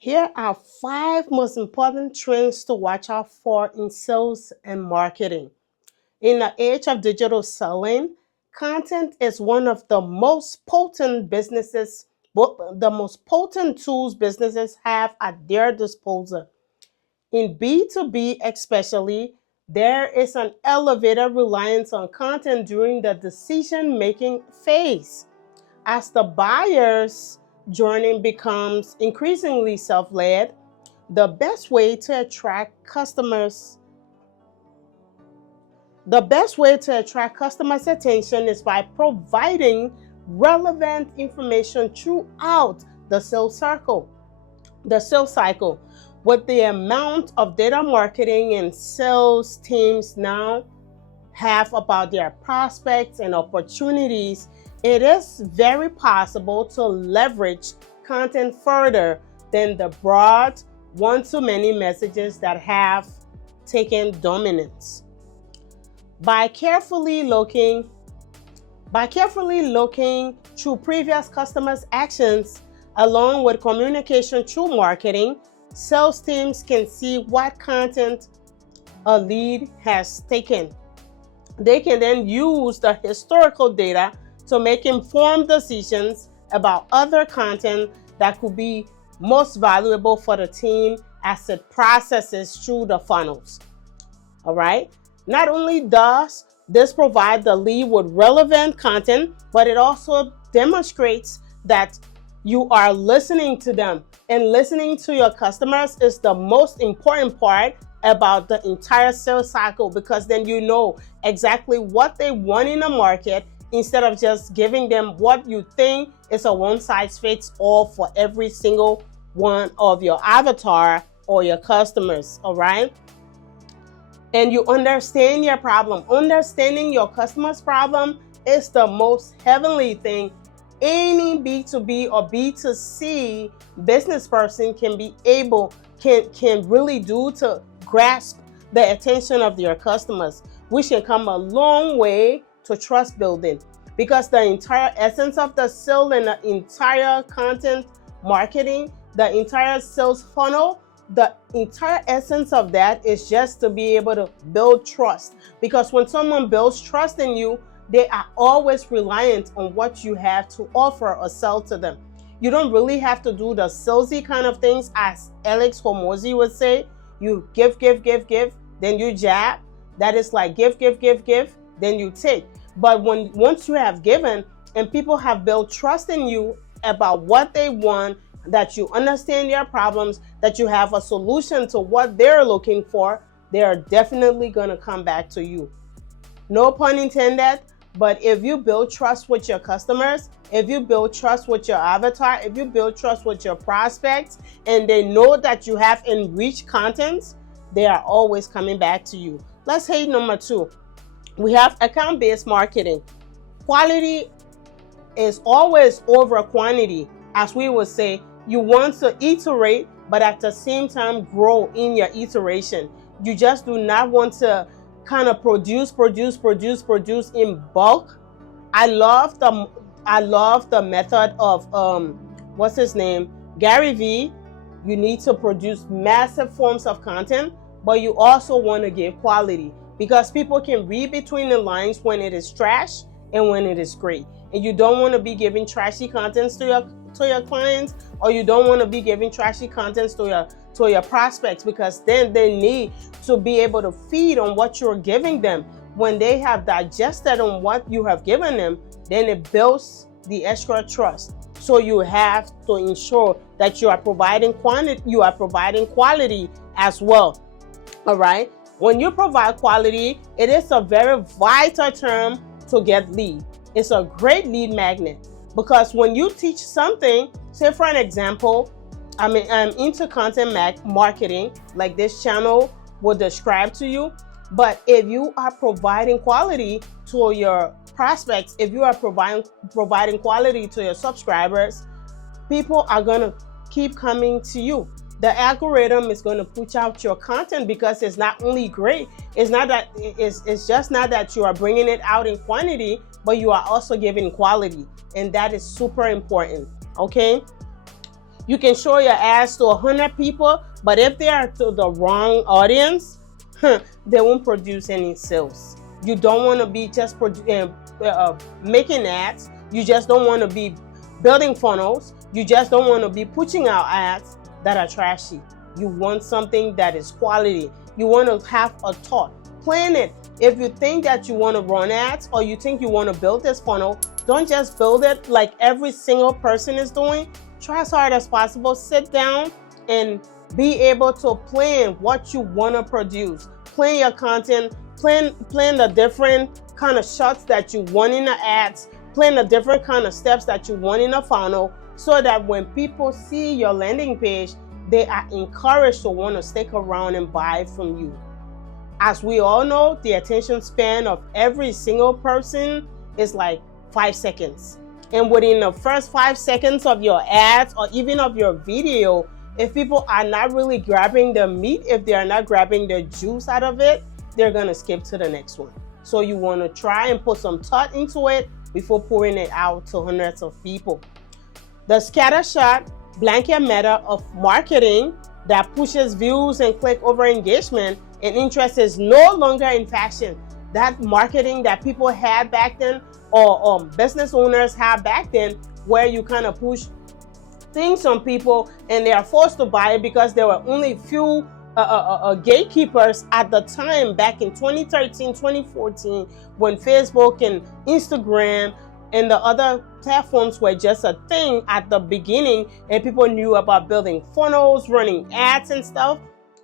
Here are 5 most important trends to watch out for in sales and marketing. In the age of digital selling, content is one of the most potent tools businesses have at their disposal. In B2B especially, there is an elevated reliance on content during the decision-making phase. As the buyer's journey becomes increasingly self-led, the best way to attract customers the best way to attract customers' attention is by providing relevant information throughout the sales cycle. With the amount of data marketing and sales teams now have about their prospects and opportunities, it is very possible to leverage content further than the broad one-to-many messages that have taken dominance. By carefully looking through previous customers' actions along with communication through marketing, sales teams can see what content a lead has taken. They can then use the historical data to make informed decisions about other content that could be most valuable for the team as it processes through the funnels. All right. Not only does this provide the lead with relevant content, but it also demonstrates that you are listening to them. And listening to your customers is the most important part about the entire sales cycle, because then you know exactly what they want in the market instead of just giving them what you think is a one-size-fits-all for every single one of your avatar or your customers. All right. And you understand your problem. Understanding your customer's problem is the most heavenly thing any B2B or B2C business person can really do to grasp the attention of your customers, which can come a long way to trust building. Because the entire essence of the sale and the entire content marketing, the entire sales funnel, the entire essence of that is just to be able to build trust. Because when someone builds trust in you, they are always reliant on what you have to offer or sell to them. You don't really have to do the salesy kind of things, as Alex Hormozy would say. You give, then you jab. That is like give, then you take. But once you have given and people have built trust in you about what they want, that you understand their problems, that you have a solution to what they're looking for, they are definitely going to come back to you. No pun intended, but if you build trust with your customers, if you build trust with your avatar, if you build trust with your prospects, and they know that you have enriched content, they are always coming back to you. Let's hit number 2. We have account-based marketing. Quality is always over quantity. As we would say, you want to iterate, but at the same time grow in your iteration. You just do not want to kind of produce in bulk. I love the method of what's his name? Gary Vee. You need to produce massive forms of content, but you also want to give quality, because people can read between the lines when it is trash and when it is great. And you don't want to be giving trashy contents to your clients, or you don't want to be giving trashy contents to your prospects, because then they need to be able to feed on what you're giving them. When they have digested on what you have given them, then it builds the extra trust. So you have to ensure that you are providing quality as well. All right. When you provide quality, it is a very vital term to get lead. It's a great lead magnet, because when you teach something, say for an example, I'm into content marketing, like this channel will describe to you. But if you are providing quality to your prospects, if you are providing quality to your subscribers, people are going to keep coming to you. The algorithm is going to push out your content, because it's not only great, it's just not that you are bringing it out in quantity, but you are also giving quality, and that is super important. Okay. You can show your ads to 100 people, but if they are to the wrong audience, they won't produce any sales. You don't want to be just making ads. You just don't want to be building funnels. You just don't want to be pushing out ads that are trashy. You want something that is quality. You want to have a thought. Plan it. If you think that you want to run ads or you think you want to build this funnel, don't just build it like every single person is doing. Try as hard as possible. Sit down and be able to plan what you want to produce. Plan your content. Plan the different kind of shots that you want in the ads. Plan the different kind of steps that you want in a funnel, so that when people see your landing page, they are encouraged to want to stick around and buy from you. As we all know, the attention span of every single person is like 5 seconds. And within the first 5 seconds of your ads or even of your video, if people are not really grabbing the meat, if they are not grabbing the juice out of it, they're going to skip to the next one. So you want to try and put some thought into it before pouring it out to hundreds of people. The scattershot blanket method of marketing that pushes views and click over engagement and interest is no longer in fashion. That marketing that people had back then, or business owners had back then, where you kind of push things on people and they are forced to buy it because there were only few gatekeepers at the time, back in 2013, 2014, when Facebook and Instagram and the other platforms were just a thing at the beginning and people knew about building funnels, running ads and stuff.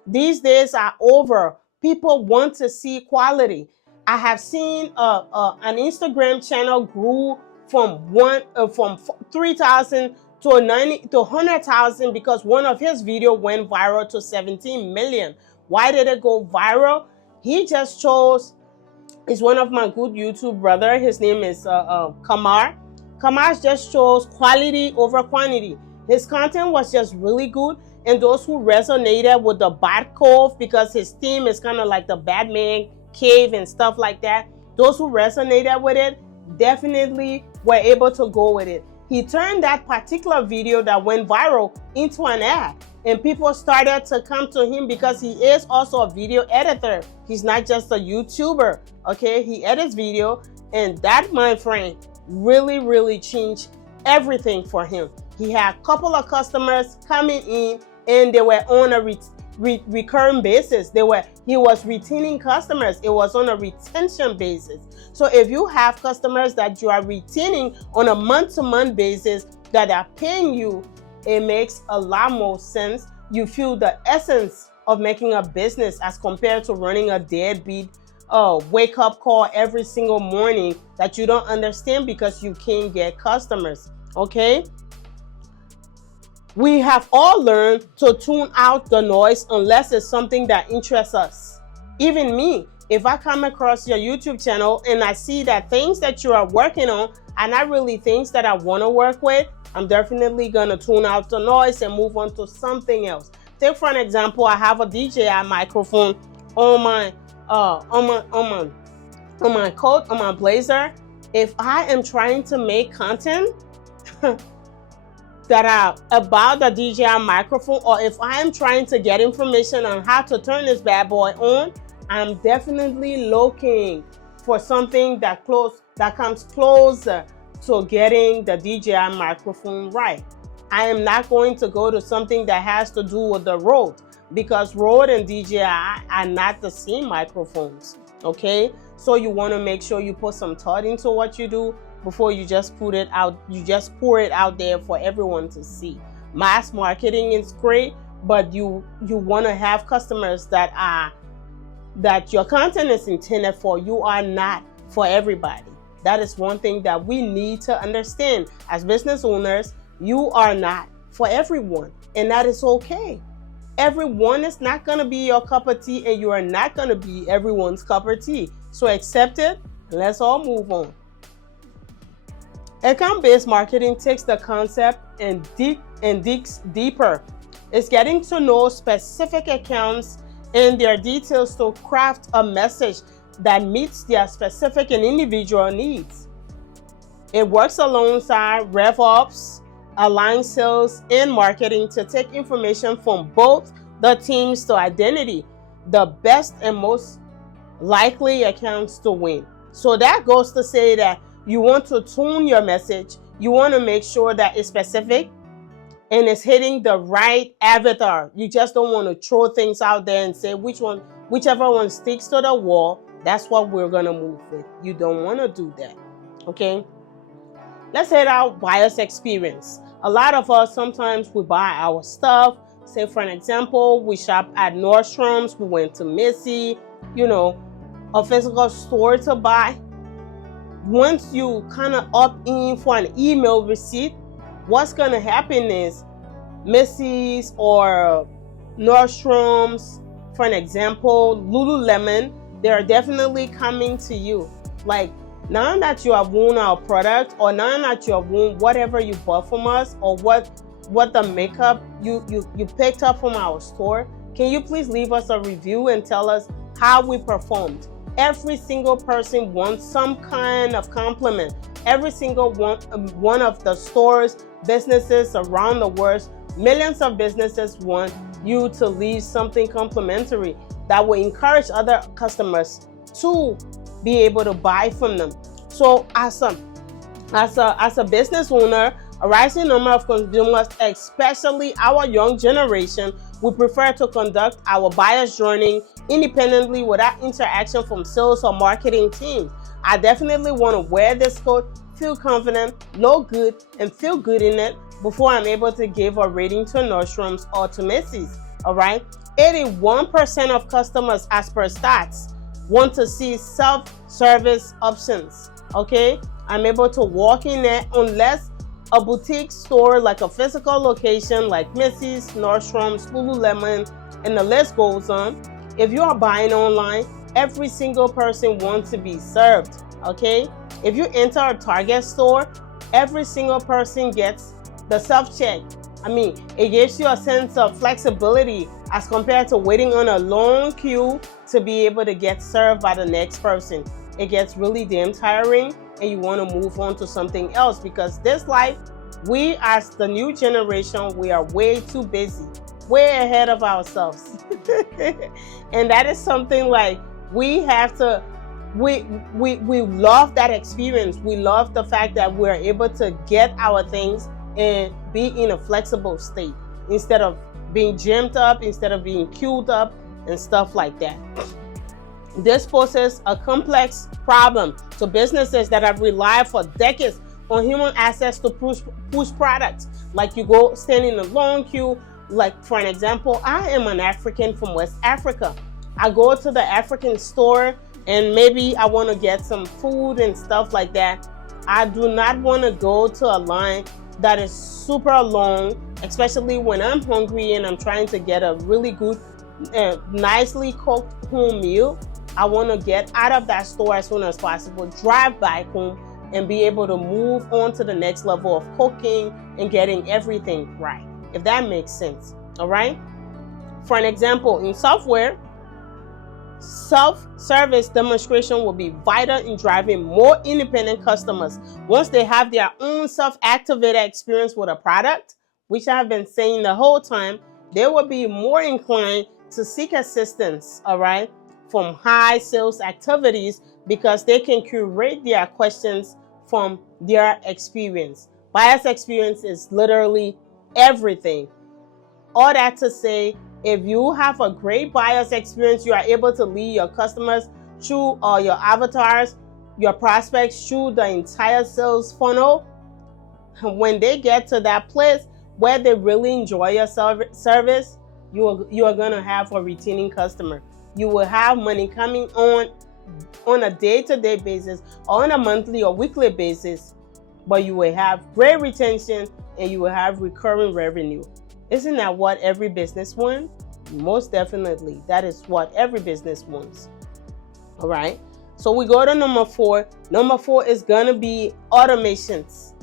These days are over. People want to see quality. I have seen an Instagram channel grew from 3,000 to 100,000 because one of his videos went viral to 17 million. Why did it go viral? He just chose, it's one of my good YouTube brother. His name is Kamar. Kamar just chose quality over quantity. His content was just really good. And those who resonated with the Bat Cove, because his theme is kind of like the Batman cave and stuff like that, those who resonated with it definitely were able to go with it. He turned that particular video that went viral into an ad, and people started to come to him because he is also a video editor. He's not just a YouTuber, okay? He edits video, and that, my friend, really changed everything for him. He had a couple of customers coming in, and they were on a recurring basis. He was retaining customers. It was on a retention basis. So if you have customers that you are retaining on a month-to-month basis that are paying you, it makes a lot more sense. You feel the essence of making a business as compared to running a deadbeat wake-up call every single morning that you don't understand because you can't get customers, okay? We have all learned to tune out the noise unless it's something that interests us. Even me, if I come across your YouTube channel and I see that things that you are working on are not really things that I want to work with, I'm definitely going to tune out the noise and move on to something else. Take for an example, I have a DJI microphone on my coat, on my blazer. If I am trying to make content that are about the DJI microphone, or if I am trying to get information on how to turn this bad boy on, I'm definitely looking for something that comes closer to getting the DJI microphone right. I am not going to go to something that has to do with the Rode, because Rode and DJI are not the same microphones, okay? So you want to make sure you put some thought into what you do before you just put it out. You just pour it out there for everyone to see. Mass marketing is great, but you want to have customers that your content is intended for. You are not for everybody. That is one thing that we need to understand. As business owners, you are not for everyone, and that is okay. Everyone is not going to be your cup of tea, and you are not going to be everyone's cup of tea. So accept it, and let's all move on. Account-based marketing takes the concept and digs deeper. It's getting to know specific accounts and their details to craft a message that meets their specific and individual needs. It works alongside RevOps, align sales and marketing to take information from both the teams to identity the best and most likely accounts to win. So that goes to say that you want to tune your message. You want to make sure that it's specific and it's hitting the right avatar. You just don't want to throw things out there and say whichever one sticks to the wall, that's what we're going to move with. You don't want to do that. Okay? Let's hit our buyer's experience. A lot of us, sometimes we buy our stuff. Say, for an example, we shop at Nordstrom's, we went to Missy, a physical store to buy. Once you kind of opt in for an email receipt, what's going to happen is Missy's or Nordstrom's, for an example, Lululemon, they're definitely coming to you. Like, now that you have won our product, or now that you have won whatever you bought from us, or what the makeup you picked up from our store, can you please leave us a review and tell us how we performed? Every single person wants some kind of compliment. Every single one of the stores, businesses around the world, millions of businesses want you to leave something complimentary that will encourage other customers to be able to buy from them. So as a business owner, a rising number of consumers, especially our young generation, we prefer to conduct our buyer's journey independently without interaction from sales or marketing teams. I definitely want to wear this coat, feel confident, look good, and feel good in it before I'm able to give a rating to Nordstrom's or to Macy's. All right, 81% of customers, as per stats, want to see self-service options. Okay, I'm able to walk in there unless a boutique store like a physical location like Macy's, Nordstrom's, Lululemon, and the list goes on. If you are buying online, every single person wants to be served. Okay, if you enter a Target store, every single person gets the self-check. It gives you a sense of flexibility as compared to waiting on a long queue to be able to get served by the next person. It gets really damn tiring, and you want to move on to something else, because this life, we as the new generation, we are way too busy, way ahead of ourselves. And that is something like we have to, we love that experience. We love the fact that we're able to get our things and be in a flexible state instead of being jammed up, instead of being queued up and stuff like that. This poses a complex problem to businesses that have relied for decades on human access to push products. Like, you go stand in a long queue. Like, for an example, I am an African from West Africa. I go to the African store and maybe I want to get some food and stuff like that. I do not want to go to a line that is super long, especially when I'm hungry and I'm trying to get a really good, nicely cooked home meal. I want to get out of that store as soon as possible, drive back home, and be able to move on to the next level of cooking and getting everything right, if that makes sense. All right. For an example, in software, self-service demonstration will be vital in driving more independent customers. Once they have their own self-activated experience with a product, which I've been saying the whole time, they will be more inclined to seek assistance, all right, from high sales activities, because they can curate their questions from their experience. Buyer's experience is literally everything. All that to say, if you have a great buyer's experience, you are able to lead your customers through your avatars, your prospects through the entire sales funnel. When they get to that place where they really enjoy your service, you are going to have a retaining customer. You will have money coming on a day-to-day basis, or on a monthly or weekly basis, but you will have great retention and you will have recurring revenue. Isn't that what every business wants? Most definitely. That is what every business wants. All right. So we go to number 4. Number 4 is going to be automations.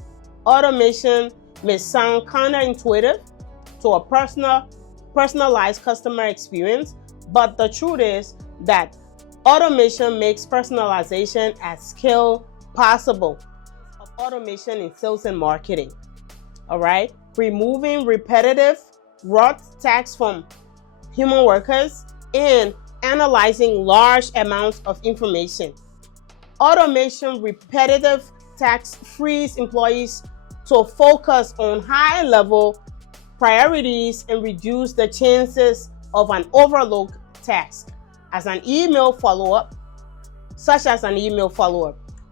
Automation may sound counterintuitive to a personalized customer experience, but the truth is that automation makes personalization at scale possible. Automation in sales and marketing. all right? Removing repetitive rote tasks from human workers and analyzing large amounts of information. Automation repetitive tasks frees employees to focus on high-level priorities and reduce the chances of an overlooked task, such as an email follow-up.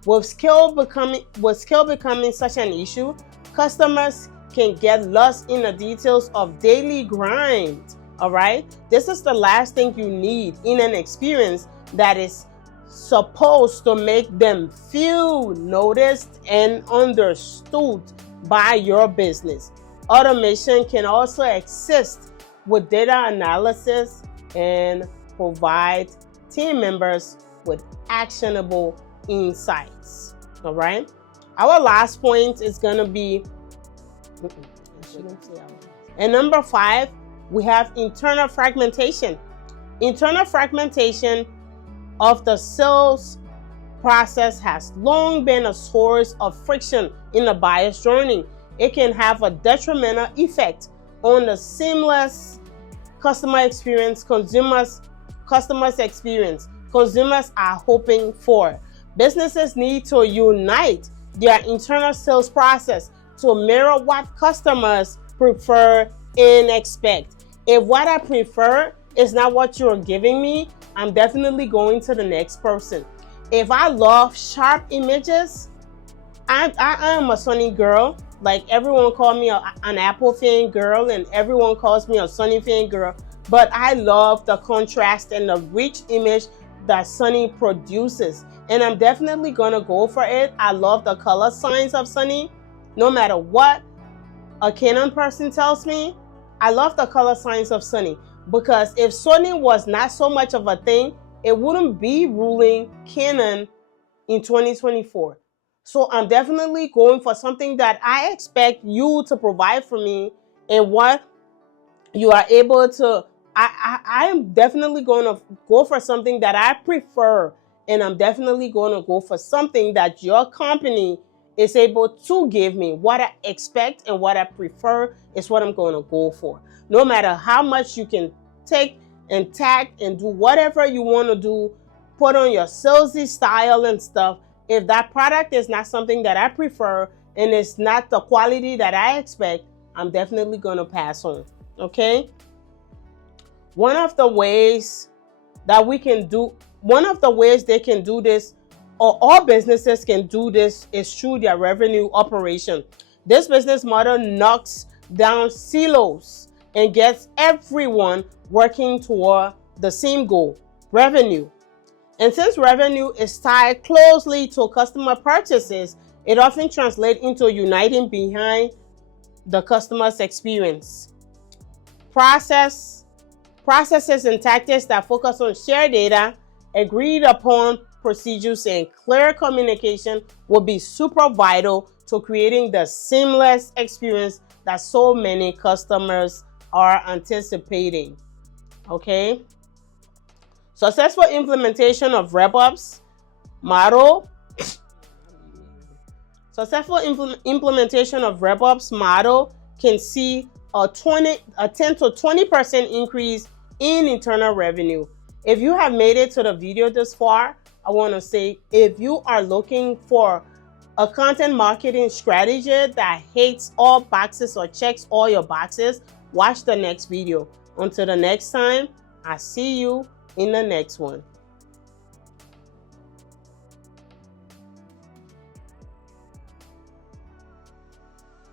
With skill becoming such an issue, customers can get lost in the details of daily grind. All right, this is the last thing you need in an experience that is supposed to make them feel noticed and understood by your business. Automation can also assist with data analysis and provide team members with actionable insights. All right, our last point is going to be, and number 5, we have internal fragmentation. Internal fragmentation of the sales process has long been a source of friction in the buyer's journey. It can have a detrimental effect on the seamless customer experience consumers are hoping for. Businesses need to unite their internal sales process to mirror what customers prefer and expect. If what I prefer is not what you're giving me, I'm definitely going to the next person. If I love sharp images, I am a Sunny girl. Like, everyone calls me an Apple fan girl, and everyone calls me a Sunny fan girl. But I love the contrast and the rich image that Sunny produces, and I'm definitely gonna go for it. I love the color signs of Sunny. No matter what a Canon person tells me, I love the color signs of Sunny, because if Sunny was not so much of a thing, it wouldn't be ruling Canon in 2024. So I'm definitely going for something that I expect you to provide for me, and what you are able to. I am definitely going to go for something that I prefer, and I'm definitely going to go for something that your company is able to give me. What I expect and what I prefer is what I'm going to go for. No matter how much you can take and tag and do whatever you want to do, put on your salesy style and stuff. If that product is not something that I prefer and it's not the quality that I expect, I'm definitely going to pass on. Okay? One of the ways they can do this, or all businesses can do this, is through their revenue operation. This business model knocks down silos and gets everyone working toward the same goal, revenue. And since revenue is tied closely to customer purchases, it often translates into uniting behind the customer's experience. Processes and tactics that focus on shared data, agreed upon procedures, and clear communication will be super vital to creating the seamless experience that so many customers are anticipating. Okay? Successful implementation of RevOps model. Implementation of RevOps model can see a 10 to 20% increase in internal revenue. If you have made it to the video this far, I want to say, if you are looking for a content marketing strategy that hits all boxes or checks all your boxes, watch the next video. Until the next time, I see you in the next one.